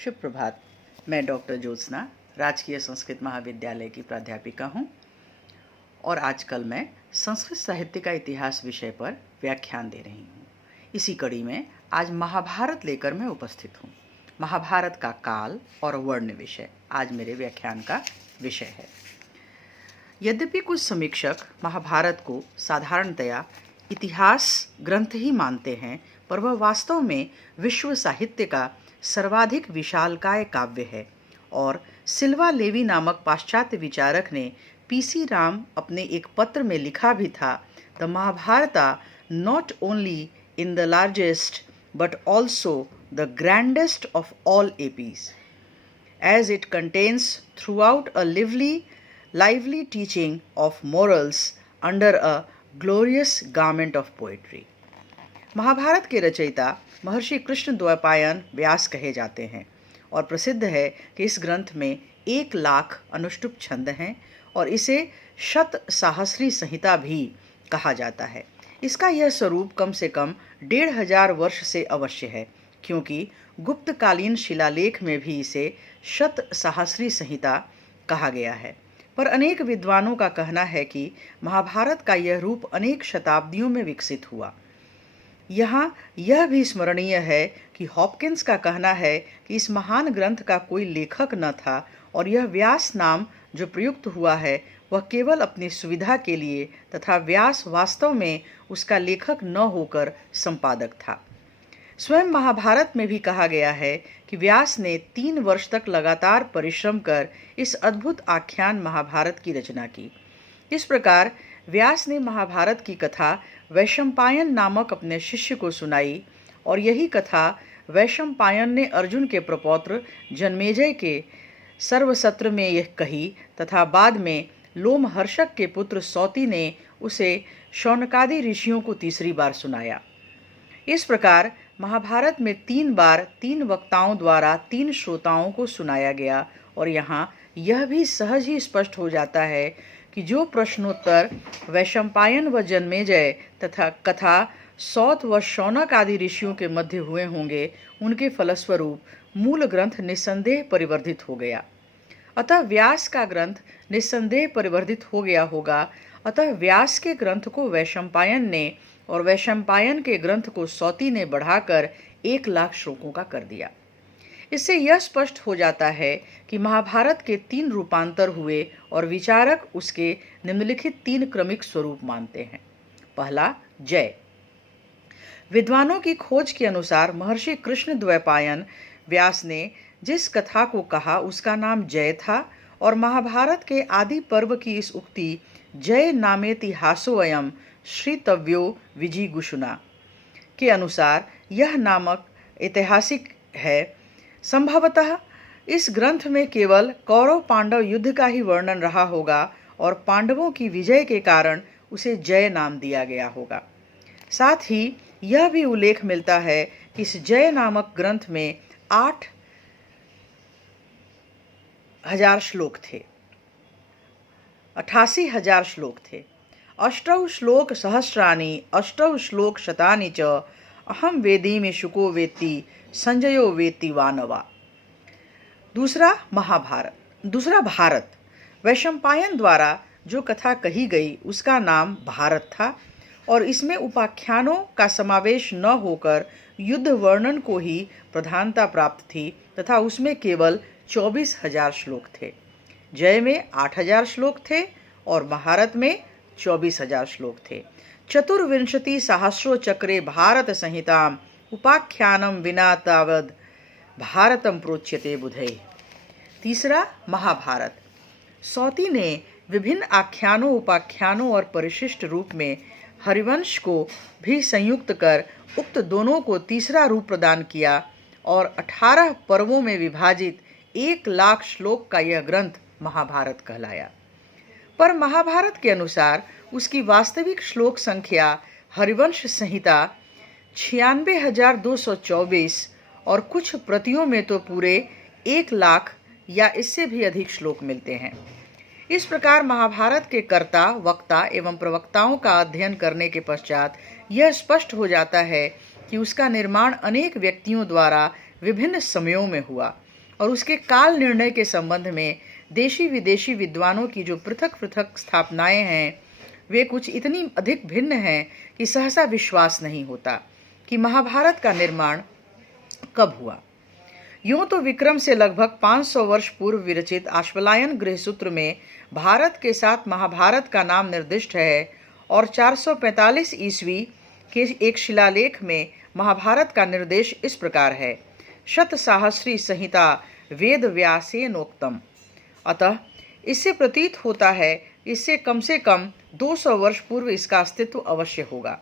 शुभ प्रभात। मैं डॉक्टर ज्योत्सना राजकीय संस्कृत महाविद्यालय की प्राध्यापिका हूँ और आजकल मैं संस्कृत साहित्य का इतिहास विषय पर व्याख्यान दे रही हूँ। इसी कड़ी में आज महाभारत लेकर मैं उपस्थित हूँ। महाभारत का काल और वर्ण विषय आज मेरे व्याख्यान का विषय है। यद्यपि कुछ समीक्षक महाभारत को साधारणतया इतिहास ग्रंथ ही मानते हैं, पर वह वास्तव में विश्व साहित्य का सर्वाधिक विशालकाय काव्य है। और सिल्वा लेवी नामक पाश्चात्य विचारक ने पीसी राम अपने एक पत्र में लिखा भी था, the Mahabharata not only in the largest but also the grandest of all APs, as it contains throughout a lively teaching of morals under a glorious garment of poetry. Mahabharata के रचयिता महर्षि कृष्ण द्वैपायन व्यास कहे जाते हैं और प्रसिद्ध है कि इस ग्रंथ में 1,00,000 अनुष्टुप छंद हैं और इसे शत साहस्री संहिता भी कहा जाता है। इसका यह स्वरूप कम से कम 1,500 वर्ष से अवश्य है, क्योंकि गुप्तकालीन शिलालेख में भी इसे शत साहस्री संहिता कहा गया है। पर अनेक विद्वानों का कहना है कि महाभारत का यह रूप अनेक शताब्दियों में विकसित हुआ। यहाँ यह भी स्मरणीय है कि हॉपकिंस का कहना है कि इस महान ग्रंथ का कोई लेखक न था और यह व्यास नाम जो प्रयुक्त हुआ है वह केवल अपनी सुविधा के लिए तथा व्यास वास्तव में उसका लेखक न होकर संपादक था। स्वयं महाभारत में भी कहा गया है कि व्यास ने 3 वर्ष तक लगातार परिश्रम कर इस अद्भुत आख्यान महाभारत की रचना की। इस प्रकार व्यास ने महाभारत की कथा वैशंपायन नामक अपने शिष्य को सुनाई और यही कथा वैशंपायन ने अर्जुन के प्रपौत्र जन्मेजय के सर्वसत्र में यह कही तथा बाद में लोमहर्षक के पुत्र सौती ने उसे शौनकादि ऋषियों को तीसरी बार सुनाया। इस प्रकार महाभारत में 3 बार 3 वक्ताओं द्वारा 3 श्रोताओं को सुनाया गया और यहाँ यह भी सहज ही स्पष्ट हो जाता है कि जो प्रश्नोत्तर वैशंपायन व जन्मेजय तथा कथा सौत व शौनक आदि ऋषियों के मध्य हुए होंगे, उनके फलस्वरूप मूल ग्रंथ निस्संदेह परिवर्धित हो गया। अतः व्यास का ग्रंथ निस्संदेह परिवर्धित हो गया होगा। अतः व्यास के ग्रंथ को वैशंपायन ने और वैशंपायन के ग्रंथ को सौती ने बढ़ाकर 1,00,000 श्लोकों का कर दिया। इससे यह स्पष्ट हो जाता है कि महाभारत के 3 रूपांतर हुए और विचारक उसके निम्नलिखित 3 क्रमिक स्वरूप मानते हैं। पहला, जय। विद्वानों की खोज के अनुसार महर्षि कृष्ण द्वैपायन व्यास ने जिस कथा को कहा उसका नाम जय था और महाभारत के आदि पर्व की इस उक्ति जय नामेतिहासोऽयं श्रीतव्यो विजिगुषुना के अनुसार यह नामक ऐतिहासिक है। संभवतः इस ग्रंथ में केवल कौरव पांडव युद्ध का ही वर्णन रहा होगा और पांडवों की विजय के कारण उसे जय नाम दिया गया होगा। साथ ही यह भी उल्लेख मिलता है कि इस जय नामक ग्रंथ में 8,000 श्लोक थे, 88,000 श्लोक थे। अष्टौ श्लोक सहस्राणि अष्टौ श्लोक शतानि च अहम वेदीमि शुको वेत्ति संजयो वेत्ति वानवा। दूसरा भारत। वैशंपायन द्वारा जो कथा कही गई उसका नाम भारत था और इसमें उपाख्यानों का समावेश न होकर युद्ध वर्णन को ही प्रधानता प्राप्त थी तथा उसमें केवल 24,000 श्लोक थे। जय में 8,000 श्लोक थे और महारत में 24,000 श्लोक थे। चतुर्विंशति सहस्रो चक्रे भारत संहिताम उपाख्यानम विना तावद भारतम प्रोच्यते बुधे। तीसरा, महाभारत। सौती ने विभिन्न आख्यानों, उपाख्यानों और परिशिष्ट रूप में हरिवंश को भी संयुक्त कर उक्त दोनों को तीसरा रूप प्रदान किया और 18 पर्वों में विभाजित 1,00,000 श्लोक का यह ग्रंथ महाभारत कहलाया। पर महाभारत के अनुसार उसकी वास्तविक श्लोक संख्या हरिवंश संहिता 96,224 और कुछ प्रतियों में तो पूरे 1,00,000 या इससे भी अधिक श्लोक मिलते हैं। इस प्रकार महाभारत के कर्ता, वक्ता एवं प्रवक्ताओं का अध्ययन करने के पश्चात यह स्पष्ट हो जाता है कि उसका निर्माण अनेक व्यक्तियों द्वारा विभिन्न समयों में हुआ और उसके काल निर्णय के संबंध में देशी विदेशी विद्वानों की जो पृथक पृथक स्थापनाएं हैं वे कुछ इतनी अधिक भिन्न हैं कि सहसा विश्वास नहीं होता कि महाभारत का निर्माण कब हुआ। यूं तो विक्रम से लगभग 500 वर्ष पूर्व विरचित आश्वलायन गृहसूत्र में भारत के साथ महाभारत का नाम निर्दिष्ट है और 445 ईस्वी के एक शिलालेख में महाभारत का निर्देश इस प्रकार है, शत सहस्री संहिता वेद व्यासेनोक्तम। अतः इससे प्रतीत होता है इससे कम से कम 200 वर्ष पूर्व इसका अस्तित्व अवश्य होगा।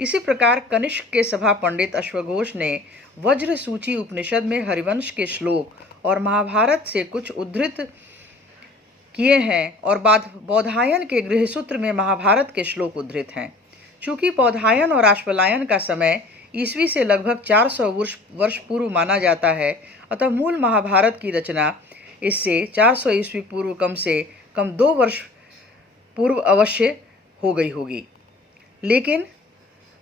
इसी प्रकार कनिष्क के सभा पंडित अश्वघोष ने वज्र सूची उपनिषद में हरिवंश के श्लोक और महाभारत से कुछ उद्धृत किए हैं और बौधायन के गृहसूत्र में महाभारत के श्लोक उद्धृत हैं। चूंकि बौधायन और आश्वलायन का समय ईस्वी से लगभग 400 वर्ष पूर्व माना जाता है, अतः मूल महाभारत की रचना इससे 400 ईस्वी पूर्व कम से कम 2 वर्ष पूर्व अवश्य हो गई होगी। लेकिन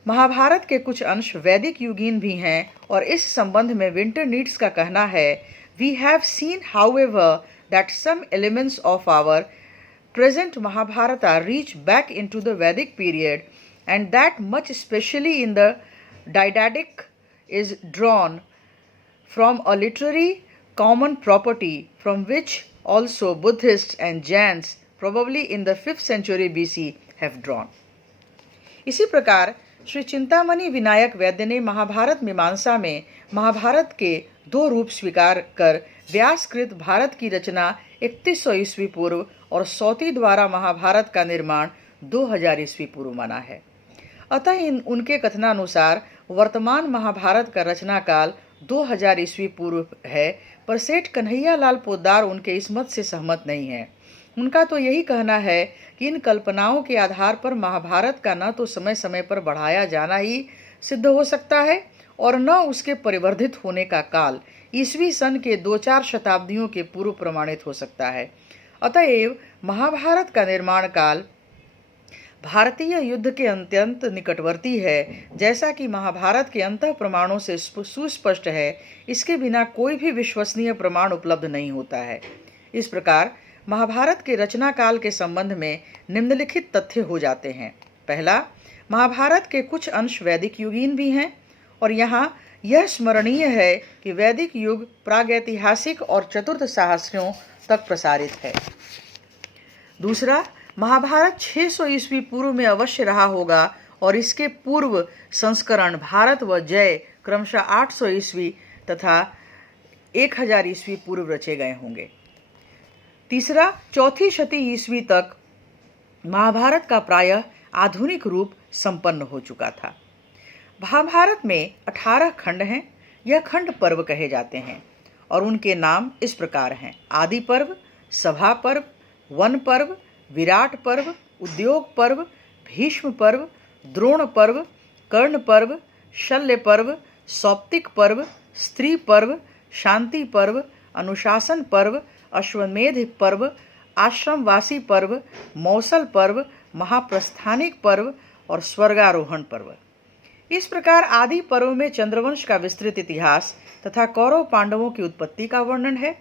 महाभारत के कुछ अंश वैदिक युगीन भी हैं और इस संबंध में विंटरनीड्स का कहना है, we have seen however that some elements of our present Mahabharata reach back into the Vedic period, and that much especially in the didactic is drawn from a literary common property from which also Buddhists and Jains probably in the 5th century BC have drawn. इसी प्रकार श्री चिंतामणि विनायक वैद्य ने महाभारत मीमांसा में महाभारत के 2 रूप स्वीकार कर व्यासकृत भारत की रचना 3100 ईस्वी पूर्व और सौती द्वारा महाभारत का निर्माण 2000 ईस्वी पूर्व माना है। अतः उनके कथनानुसार वर्तमान महाभारत का रचना काल 2000 ईस्वी पूर्व है, पर सेठ कन्हैया लाल पोद्दार उनके इस मत से सहमत नहीं है। उनका तो यही कहना है कि इन कल्पनाओं के आधार पर महाभारत का न तो समय समय पर बढ़ाया जाना ही सिद्ध हो सकता है और न उसके परिवर्धित होने का काल ईस्वी सन के 2-4 शताब्दियों के पूर्व प्रमाणित हो सकता है। अतएव महाभारत का निर्माण काल भारतीय युद्ध के अत्यंत निकटवर्ती है, जैसा कि महाभारत के अंतः प्रमाणों से सुस्पष्ट है। इसके बिना कोई भी विश्वसनीय प्रमाण उपलब्ध नहीं होता है। इस प्रकार महाभारत के रचना काल के संबंध में निम्नलिखित तथ्य हो जाते हैं। पहला, महाभारत के कुछ अंश वैदिक युगीन भी हैं और यहाँ यह स्मरणीय है कि वैदिक युग प्रागैतिहासिक और चतुर्थ सहस्रों तक प्रसारित है। दूसरा, महाभारत 600 ईस्वी पूर्व में अवश्य रहा होगा और इसके पूर्व संस्करण भारत व जय क्रमशः 800 ईस्वी तथा 1000 ईस्वी पूर्व रचे गए होंगे। तीसरा, 4वीं शती ईस्वी तक महाभारत का प्रायः आधुनिक रूप संपन्न हो चुका था। महाभारत में 18 खंड हैं। यह खंड पर्व कहे जाते हैं और उनके नाम इस प्रकार हैं: आदि पर्व, सभा पर्व, वन पर्व, विराट पर्व, उद्योग पर्व, भीष्म पर्व, द्रोण पर्व, कर्ण पर्व, शल्य पर्व, सौप्तिक पर्व, स्त्री पर्व, शांति पर्व, अनुशासन पर्व, अश्वमेध पर्व, आश्रमवासी पर्व, मौसल पर्व, महाप्रस्थानिक पर्व और स्वर्गारोहण पर्व। इस प्रकार आदि पर्व में चंद्रवंश का विस्तृत इतिहास तथा कौरव पांडवों की उत्पत्ति का वर्णन है।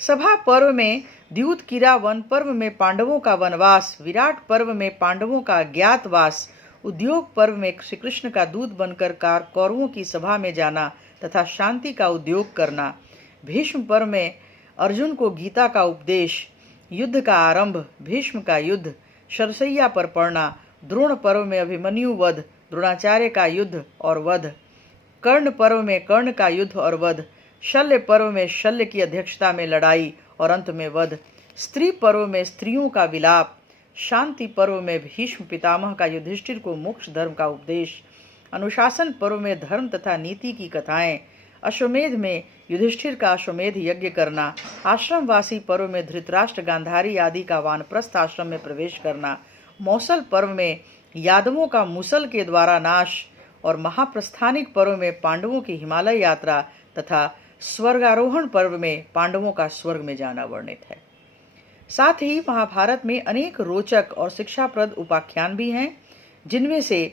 सभा पर्व में द्यूत किरा, वन पर्व में पांडवों का वनवास, विराट पर्व में पांडवों का अज्ञातवास, उद्योग पर्व में श्री कृष्ण का दूत बनकर कौरवों की सभा में जाना तथा शांति का उद्योग करना, भीष्म पर्व में अर्जुन को गीता का उपदेश, युद्ध का आरंभ, भीष्म का युद्ध, शरसैया पर पड़ना, द्रोण पर्व में अभिमन्यु वध, द्रोणाचार्य का युद्ध और वध, कर्ण पर्व में कर्ण का युद्ध और वध, शल्य पर्व में शल्य की अध्यक्षता में लड़ाई और अंत में वध, स्त्री पर्व में स्त्रियों का विलाप, शांति पर्व में भीष्म पितामह का युधिष्ठिर को मोक्ष धर्म का उपदेश, अनुशासन पर्व में धर्म तथा नीति की कथाएं, अश्वमेध में युधिष्ठिर का अश्वमेध यज्ञ करना, आश्रमवासी पर्व में धृतराष्ट्र गांधारी आदि का वानप्रस्थ आश्रम में प्रवेश करना, मौसल पर्व में यादवों का मुसल के द्वारा नाश और महाप्रस्थानिक पर्व में पांडवों की हिमालय यात्रा तथा स्वर्गारोहण पर्व में पांडवों का स्वर्ग में जाना वर्णित है। साथ ही महाभारत में अनेक रोचक और शिक्षाप्रद उपाख्यान भी हैं, जिनमें से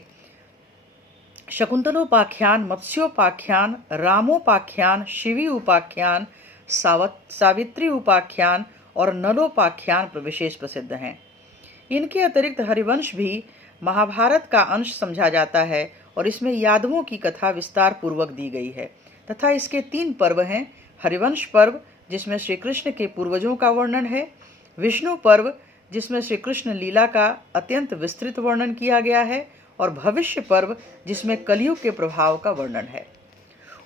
शकुंतलोपाख्यान, मत्स्योपाख्यान, रामोपाख्यान, शिवी उपाख्यान, सावित्री उपाख्यान और नलोपाख्यान पर विशेष प्रसिद्ध हैं। इनके अतिरिक्त हरिवंश भी महाभारत का अंश समझा जाता है और इसमें यादवों की कथा विस्तार पूर्वक दी गई है तथा इसके 3 पर्व हैं। हरिवंश पर्व जिसमें श्री कृष्ण के पूर्वजों का वर्णन है, विष्णु पर्व जिसमें श्री कृष्ण लीला का अत्यंत विस्तृत वर्णन किया गया है, और भविष्य पर्व जिसमें कलयुग के प्रभाव का वर्णन है।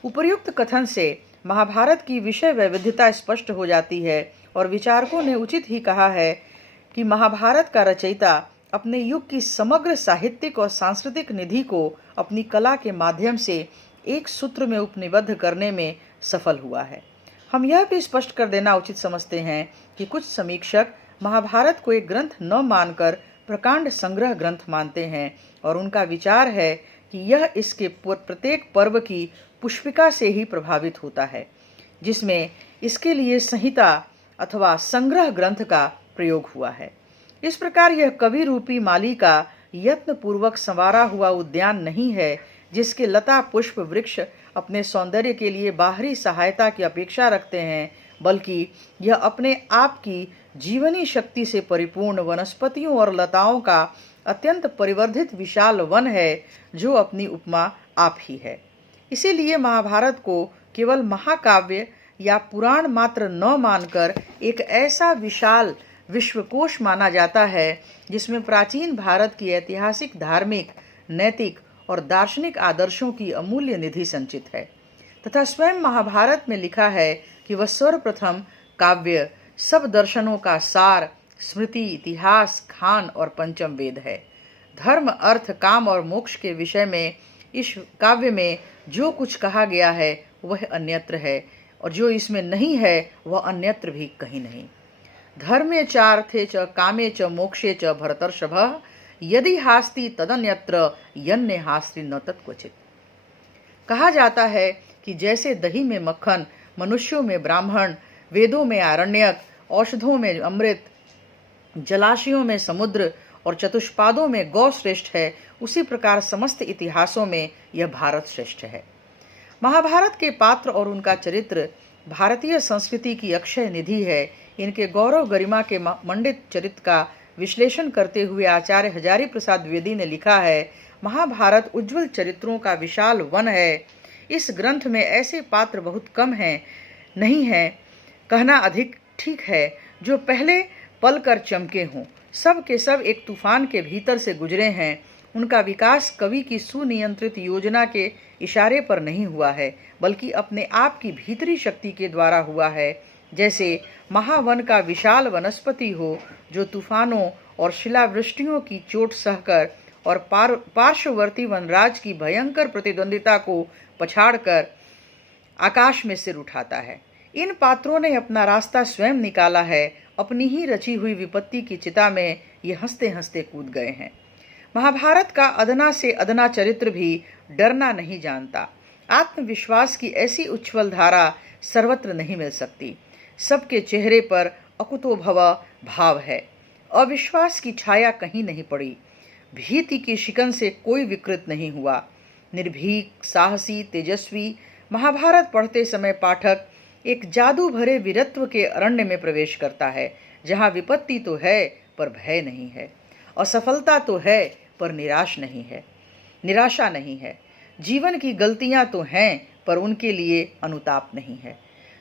उपर्युक्त कथन से महाभारत की विषय वैविध्यता स्पष्ट हो जाती है और विचारकों ने उचित ही कहा है कि महाभारत का रचयिता अपने युग की समग्र साहित्यिक और सांस्कृतिक निधि को अपनी कला के माध्यम से एक सूत्र में उपनिबद्ध करने में सफल हुआ है। हम यह भी स्पष्ट कर देना उचित समझते हैं कि कुछ समीक्षक महाभारत को एक ग्रंथ न मानकर प्रकांड संग्रह ग्रंथ मानते हैं और उनका विचार है कि यह इसके प्रत्येक पर्व की पुष्पिका से ही प्रभावित होता है, जिसमें इसके लिए संहिता अथवा संग्रह ग्रंथ का प्रयोग हुआ है। इस प्रकार यह कवि रूपी माली का यत्नपूर्वक संवारा हुआ उद्यान नहीं है, जिसके लता पुष्प वृक्ष अपने सौंदर्य के लिए बाहरी सहायता की अपेक्षा रखते हैं, बल्कि यह अपने आप की जीवनी शक्ति से परिपूर्ण वनस्पतियों और लताओं का अत्यंत परिवर्धित विशाल वन है, जो अपनी उपमा आप ही है। इसीलिए महाभारत को केवल महाकाव्य या पुराण मात्र न मानकर एक ऐसा विशाल विश्वकोश माना जाता है, जिसमें प्राचीन भारत की ऐतिहासिक, धार्मिक, नैतिक और दार्शनिक आदर्शों की अमूल्य निधि संचित है। तथा स्वयं महाभारत में लिखा है कि वह सर्वप्रथम काव्य, सब दर्शनों का सार, स्मृति, इतिहास, खान और पंचम वेद है। धर्म, अर्थ, काम और मोक्ष के विषय में इस काव्य में जो कुछ कहा गया है वह अन्यत्र है, और जो इसमें नहीं है वह अन्यत्र भी कहीं नहीं। धर्मे चार्थे च कामे च मोक्षे च भरतर्षभः यदि हास्ति तदन्यत्र यन्ने हास्ति न तत्क्वचित्। कहा जाता है कि जैसे दही में मक्खन, मनुष्यों में ब्राह्मण, वेदों में आरण्यक, औषधों में अमृत, जलाशयों में समुद्र और चतुष्पादों में गौ श्रेष्ठ है, उसी प्रकार समस्त इतिहासों में यह भारत श्रेष्ठ है। महाभारत के पात्र और उनका चरित्र भारतीय संस्कृति की अक्षय निधि है। इनके गौरव गरिमा के मंडित चरित्र का विश्लेषण करते हुए आचार्य हजारी प्रसाद द्विवेदी ने लिखा है, महाभारत उज्जवल चरित्रों का विशाल वन है। इस ग्रंथ में ऐसे पात्र बहुत कम हैं, नहीं है कहना अधिक ठीक है, जो पहले पल कर चमके हों। सब के सब एक तूफान के भीतर से गुजरे हैं। उनका विकास कवि की सुनियंत्रित योजना के इशारे पर नहीं हुआ है, बल्कि अपने आप की भीतरी शक्ति के द्वारा हुआ है। जैसे महावन का विशाल वनस्पति हो, जो तूफानों और शिलावृष्टियों की चोट सहकर और पार्श्ववर्ती वनराज की भयंकर प्रतिद्वंदिता को पछाड़कर आकाश में सिर उठाता है। इन पात्रों ने अपना रास्ता स्वयं निकाला है। अपनी ही रची हुई विपत्ति की चिता में ये हंसते हंसते कूद गए हैं। महाभारत का अदना से अदना चरित्र भी डरना नहीं जानता। आत्मविश्वास की ऐसी उच्छ्वल धारा सर्वत्र नहीं मिल सकती। सबके चेहरे पर अकुतोभव भाव है। अविश्वास की छाया कहीं नहीं पड़ी। भीति की शिकन से कोई विकृत नहीं हुआ। निर्भीक, साहसी, तेजस्वी महाभारत पढ़ते समय पाठक एक जादू भरे वीरत्व के अरण्य में प्रवेश करता है, जहाँ विपत्ति तो है पर भय नहीं है, असफलता तो है पर निराशा नहीं है, जीवन की गलतियां तो हैं पर उनके लिए अनुताप नहीं है।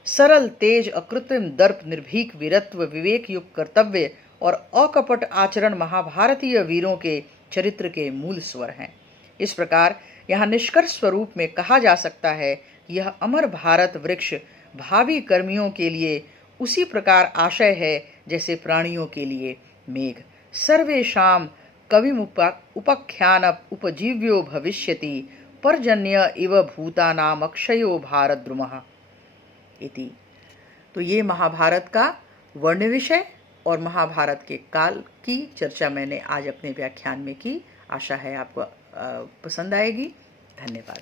सरल, तेज, अकृत्रिम दर्प, निर्भीक वीरत्व, विवेक युक्त कर्तव्य और अकपट आचरण महाभारतीय वीरों के चरित्र के मूल स्वर हैं। इस प्रकार यहाँ निष्कर्ष स्वरूप में कहा जा सकता है कि यह अमर भारत वृक्ष भावी कर्मियों के लिए उसी प्रकार आशय है जैसे प्राणियों के लिए मेघ। सर्वेषां कविमुपाख्यान उपजीव्यो भविष्यति पर्जन्य इव भूतानाम अक्षयो भारद्रुमः इति। तो ये महाभारत का वर्ण विषय और महाभारत के काल की चर्चा मैंने आज अपने व्याख्यान में की। आशा है आपको पसंद आएगी। धन्यवाद।